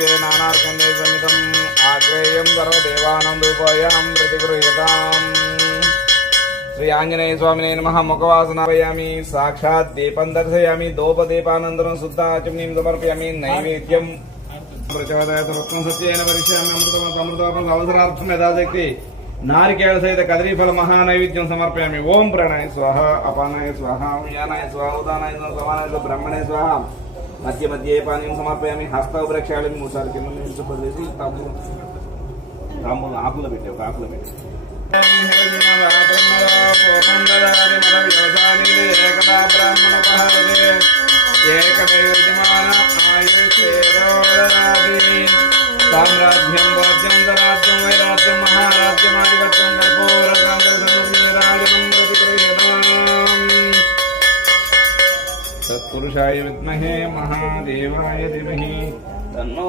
नानार्कण्डे समितम् आग्रेयं सर्वदेवानां रूपयां प्रतिगृह्यताम्। श्री आंजनेय स्वामिने नमः। मुखवासनापयामि, साक्षात् दीपं दर्शयामि, दोपदीपानन्तरं शुद्धाचमनीं समर्पयामि। नैवेद्यं प्रचोदयात् रत्नं सत्येन परिश्यामि। अमृतमृतोपम अवसरार्थं यथाशक्ति नारिकेल सहित कदलीफल महानैवेद्यं समर्पयामि। ओम प्राणाय स्वाहा, अपानाय स्वाहा, व्यानाय स्वाहा, उदानाय स्वाहा, समानाय स्वाहा, ब्रह्मणे स्वाहा। మధ్య మధ్య పానీయం సమర్పయామి। హస్త ప్రక్షాళన 3 సార్లు కింద నుంచి పడేసి తాంబూలం ఆకులు పెట్టి ఒక ఆకులు పెట్టి ఏకదా బ్రాహ్మణ పహరే ఏకదైవజమాన ఆయుషేరోదరాది సామ్రాజ్యం భోజ్యం దరాజ్యం వైరాజ్యం మహారాజ్యమాధిపత్యం కర్పూరకాంతరాజనం ప్రతిగృహ్యతాం। तत्पुरुषाय विद्महे महादेवाय धीमहि तन्नो